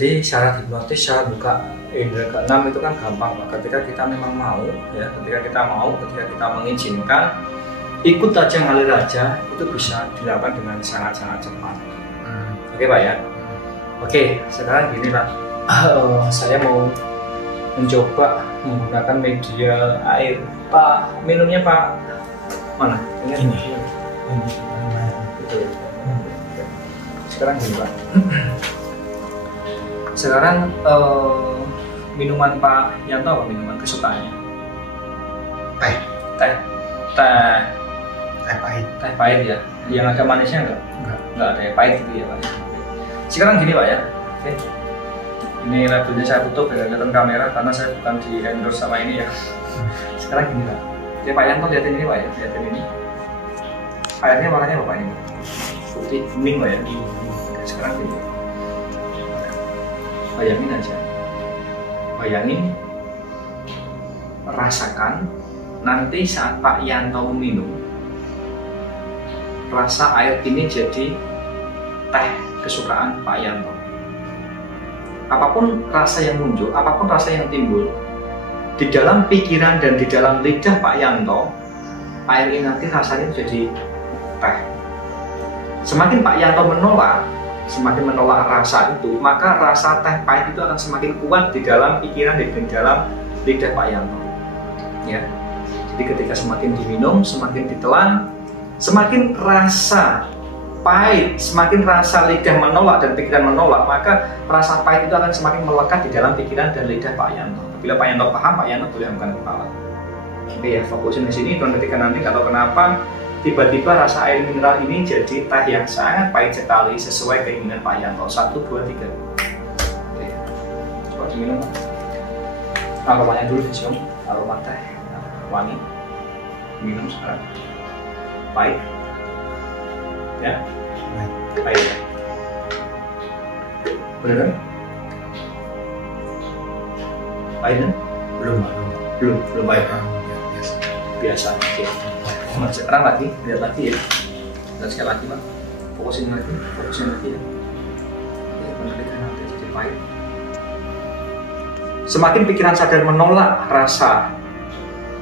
Jadi syarat hipnotis, syarat buka indera keenam itu kan gampang Pak. Ketika kita memang mau, ya, ketika kita mengizinkan, ikut aja ngalir aja, itu bisa dilakukan dengan sangat-sangat cepat. Oke Pak ya. Oke, sekarang gini Pak, saya mau mencoba menggunakan media air. Pak, minumnya Pak mana? Ini. Betul. Sekarang gini Pak. Sekarang minuman Pak Yanto apa minuman kesukaannya? Teh pahit ya. Yang agak manisnya enggak ada ya, pahit gitu ya Pak. Sekarang gini Pak ya. Oke. Ini labelnya saya tutup ya, kelihatan kamera karena saya bukan di endorse sama ini ya. Sekarang gini Pak. Oke, Pak Yanto lihatin ini Pak ya, lihatin ini. Airnya warnanya apa Pak ini? Putih kuning Pak ya. Oke, sekarang gini. Bayangin aja, rasakan nanti saat Pak Yanto minum, rasa air ini jadi teh kesukaan Pak Yanto. Apapun rasa yang muncul, apapun rasa yang timbul di dalam pikiran dan di dalam lidah Pak Yanto, air ini nanti rasanya jadi teh. Semakin Pak Yanto semakin menolak rasa itu, maka rasa teh pahit itu akan semakin kuat di dalam pikiran dan di dalam lidah Pak Yanto. Ya. Jadi ketika semakin diminum, semakin ditelan, semakin rasa pahit, semakin rasa lidah menolak dan pikiran menolak, maka rasa pahit itu akan semakin melekat di dalam pikiran dan lidah Pak Yanto. Bila Pak Yanto paham, Pak Yanto boleh angkat kepala. Oke ya, fokusin di sini. Dan ketika nanti atau kenapa tiba-tiba rasa air mineral ini jadi teh yang sangat pahit sekali sesuai keinginan Pak Yanto. 1, 2, 3. Oke, coba diminum. Aromanya dulu dicium, aroma teh wangi. Minum sekarang. Pahit. Ya, pahit. Bener kan? Pahit kan? Belum pahit. Biasa. Oke. Sekarang lagi, lihat lagi ya. Dan sekali lagi Pak, fokusin lagi ya. Penelitian nanti jadi pahit. Semakin pikiran sadar menolak rasa,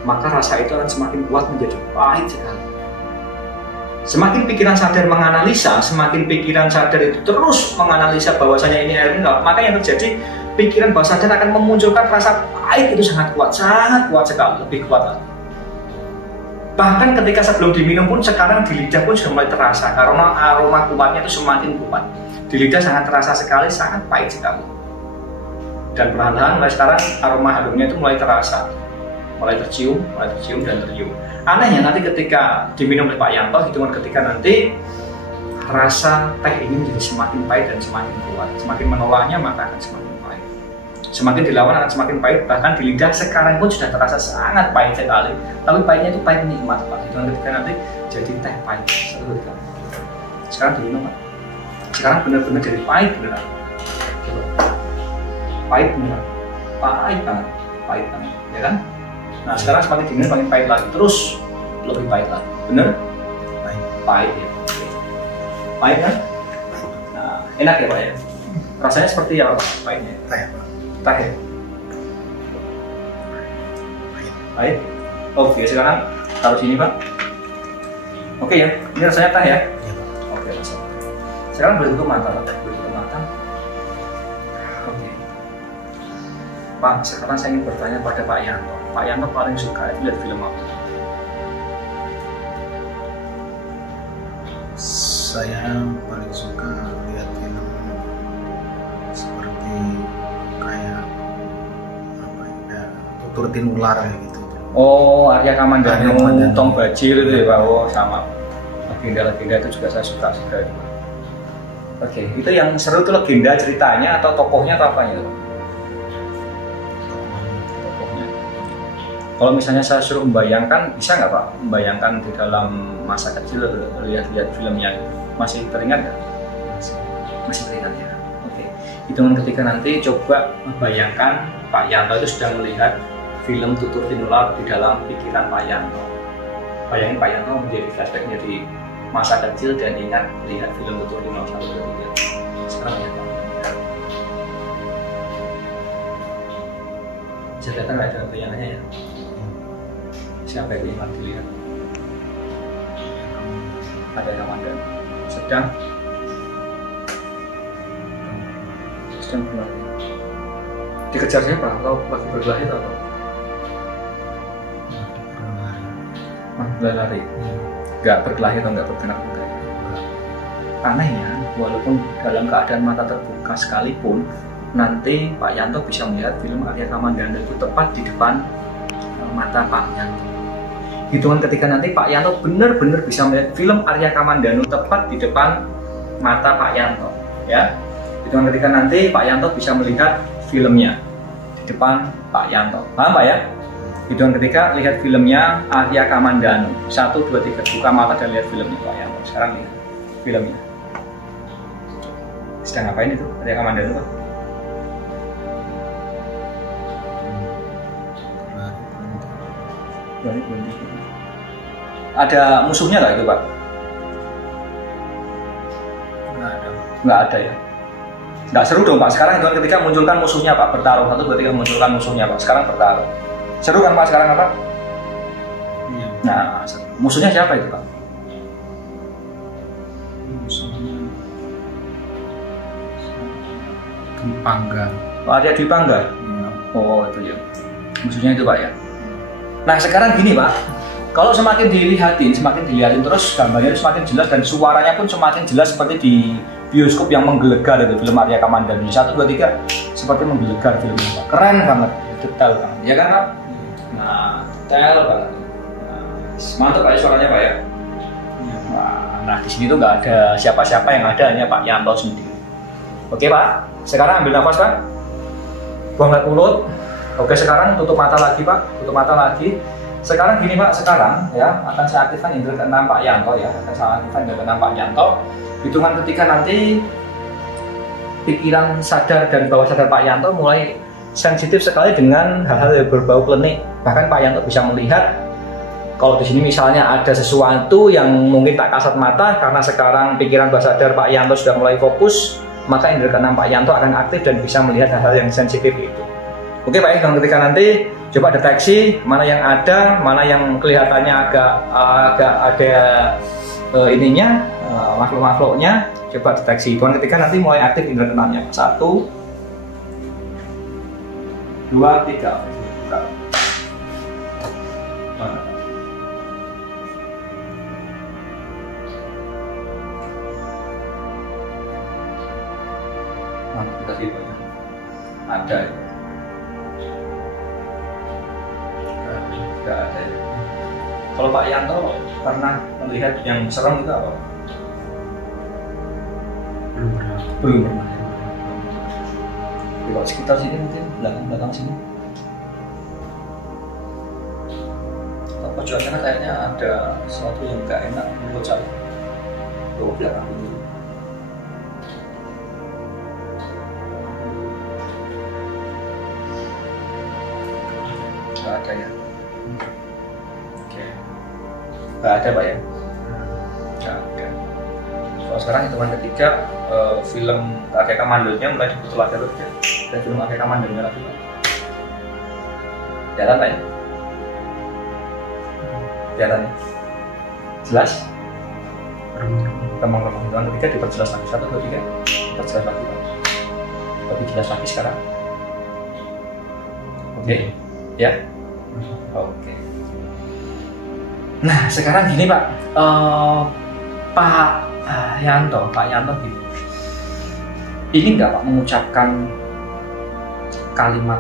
maka rasa itu akan semakin kuat menjadi pahit sekali. Semakin pikiran sadar menganalisa, semakin pikiran sadar itu terus menganalisa bahwasanya ini air mineral, maka yang terjadi pikiran bawah sadar akan memunculkan rasa pahit itu sangat kuat sekali, lebih kuat lagi. Bahkan ketika sebelum diminum pun sekarang di lidah pun sudah mulai terasa karena aroma kuatnya itu semakin kuat. Di lidah sangat terasa sekali, sangat pahit sekali. Dan perlahan-lahan mulai sekarang aroma harumnya itu mulai terasa, mulai tercium dan tercium. Anehnya nanti ketika diminum oleh Pak Yanto, hitungan ketika nanti rasa teh ini menjadi semakin pahit dan semakin kuat. Semakin menolaknya maka akan semakin pahit. Semakin dilawan akan semakin pahit, bahkan di lidah sekarang pun sudah terasa sangat pahit sekali. Tapi pahitnya itu pahit nikmat Pak. Hitungan ketika nanti jadi teh pahit. Sekarang diminum Pak. Sekarang benar-benar jadi pahit beneran. Coba. Pahit beneran. Pahit banget, ya kan? Nah sekarang semakin dingin semakin pahit lagi, terus lebih pahit lagi. Bener? Pahit ya. Pahit kan? Nah enak ya Pak ya. Rasanya seperti apa Pak? Pahitnya? Teh. Pahit. Oke, sekarang taruh sini Pak. Oke ya, ini rasanya teh ya. Oke, rasanya. Sekarang boleh tutup mata Pak. Oke. Pak, sekarang saya ingin bertanya pada Pak Yanto. Pak Yanto paling suka lihat film apa? Saya paling suka lihat film seperti kayak apa ya, Tutur Tinular gitu. Oh, Arya Kamandanu, Tong Bajil itu ya Pak. Oh, sama. Legenda-legenda itu juga saya suka sekali. Oke, itu yang seru itu legenda ceritanya atau tokohnya atau apanya Pak? Kalau misalnya saya suruh membayangkan, bisa nggak Pak membayangkan di dalam masa kecil lihat-lihat filmnya, masih teringat nggak? Masih teringat ya. Oke. Hitungan ketika nanti coba membayangkan Pak Yanto itu sedang melihat film Tutur Tinular di dalam pikiran Pak Yanto. Bayangin Pak Yanto menjadi flashback menjadi masa kecil dan ingat lihat film Tutur Tinular 1, 2, 3. Sekarang ya Pak. Bisa kelihatan nggak ada bayangannya ya? Siapa yang ingin dilihat? Ada Kamandanu sedang berlari. Dikejar siapa? Atau lagi berkelahi atau apa? Berlari. Nggak berkelahi atau nggak bergerak juga. Anehnya, walaupun dalam keadaan mata terbuka sekalipun, nanti Pak Yanto bisa melihat film Arya Kamandanu itu tepat di depan mata Pak Yanto. Hitungan ketika nanti Pak Yanto benar-benar bisa melihat film Arya Kamandanu tepat di depan mata Pak Yanto, ya. Hitungan ketika nanti Pak Yanto bisa melihat filmnya di depan Pak Yanto, paham Pak ya? Hitungan ketika lihat filmnya Arya Kamandanu, 1, 2, 3, buka mata dan lihat filmnya Pak Yanto. Sekarang lihat filmnya. Sedang ngapain itu Arya Kamandanu Pak? Ada musuhnya nggak itu Pak? Nggak ada ya. Nggak seru dong Pak. Sekarang hitungan ketika munculkan musuhnya Pak, bertaruh. 1, 2, 3 munculkan musuhnya Pak. Sekarang bertaruh. Seru kan Pak sekarang apa? Iya. Nah, musuhnya siapa itu Pak? Musuhnya Kempangga. Oh, Arya Dwi Pangga. Iya. Oh itu ya. Musuhnya itu Pak ya. Nah sekarang gini Pak, kalau semakin dilihatin terus gambarnya semakin jelas dan suaranya pun semakin jelas seperti di bioskop yang menggelegar itu film Arya Kamandanu. 1, 2, 3 seperti menggelegar filmnya Pak. Keren banget, detail banget, ya kan Pak? Nah, detail banget. Nah, mantap Pak ya suaranya Pak ya. Nah di sini tuh nggak ada siapa-siapa, yang ada hanya Pak Yanto sendiri. Oke Pak, sekarang ambil nafas Pak, buang air mulut. Oke sekarang tutup mata lagi Pak, tutup mata lagi. Sekarang gini Pak, sekarang ya akan saya aktifkan indera keenam Pak Yanto ya, akan saya aktifkan indera keenam Pak Yanto. Hitungan ketika nanti pikiran sadar dan bawah sadar Pak Yanto mulai sensitif sekali dengan hal-hal yang berbau klinik. Bahkan Pak Yanto bisa melihat kalau di sini misalnya ada sesuatu yang mungkin tak kasat mata, karena sekarang pikiran bawah sadar Pak Yanto sudah mulai fokus, maka indera keenam Pak Yanto akan aktif dan bisa melihat hal-hal yang sensitif itu. Oke Pak, hitungan ketika nanti coba deteksi mana yang ada, mana yang kelihatannya agak ada ininya, makhluk-makhluknya, coba deteksi. Hitungan ketika nanti mulai aktif indera keenamnya. 1, 2, 3. Kita sih ada ya. Nggak ada ya. Kalau Pak Yanto pernah melihat yang serem itu apa? Belum pernah. Kalau sekitar sini mungkin belakang sini. Apa juga sana kayaknya ada sesuatu yang nggak enak bocor. Bawa belakang dulu. Nggak ada ya. Oke. Nggak ada Pak ya? Nggak ada. Soal sekarang hitungan ketiga film Arya Kamandanu mulai diputul lagi terus ya. Dan film Arya Kamandanu lagi Pak. Jalan Pak ya? Jalan ya? Jelas? Remang-remang. Hitungan ketiga diperjelas lagi. 1, 2, 3 diperjelas lagi Pak. Lebih jelas lagi sekarang. Oke. Ya? Oke. Nah sekarang gini Pak, Pak Yanto gitu. Ini nggak Pak mengucapkan kalimat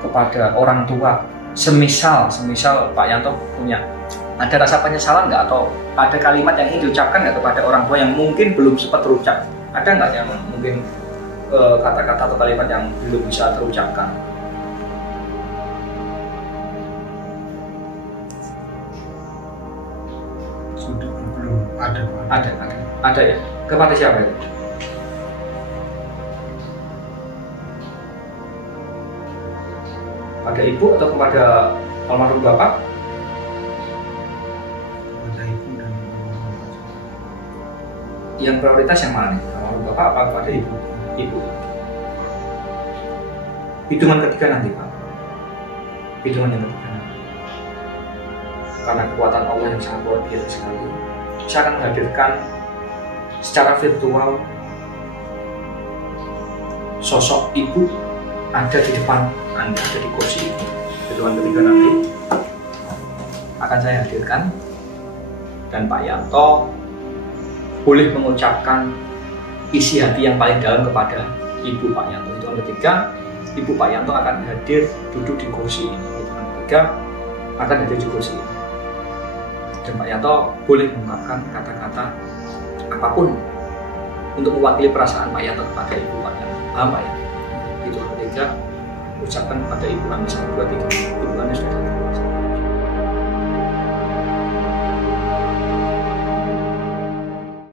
kepada orang tua, semisal Pak Yanto punya ada rasa penyesalan nggak, atau ada kalimat yang ingin diucapkan nggak kepada orang tua yang mungkin belum sempat terucap? Ada nggak yang mungkin kata-kata atau kalimat yang belum bisa terucapkan? Sudah belum ada. Ada ya. Kepada siapa itu? Pada ibu atau kepada almarhum bapak? Kepada ibu dan Yang prioritas yang mana nih? Almarhum bapak apa kepada ibu? Ibu. hitungan ketiga nanti Pak, hitungan yang ketiga nanti. Karena kekuatan Allah yang sangat luar biasa sekali, saya akan menghadirkan secara virtual sosok ibu ada di depan Anda, ada di kursi itu. Hitungan ketiga nanti akan saya hadirkan, dan Pak Yanto boleh mengucapkan isi hati yang paling dalam kepada Ibu Pak Yanto. Hitungan ketiga, Ibu Pak Yanto akan hadir duduk di kursi ini. Hitungan ketiga akan hadir di kursi ini, dan Pak Yanto boleh mengungkapkan kata-kata apapun untuk mewakili perasaan Pak Yanto kepada Ibu Pak Yanto. Paham Pak ya? Hitungan ketiga, ucapkan kepada Ibu Anda 1, 2, 3. Ibu Anda sudah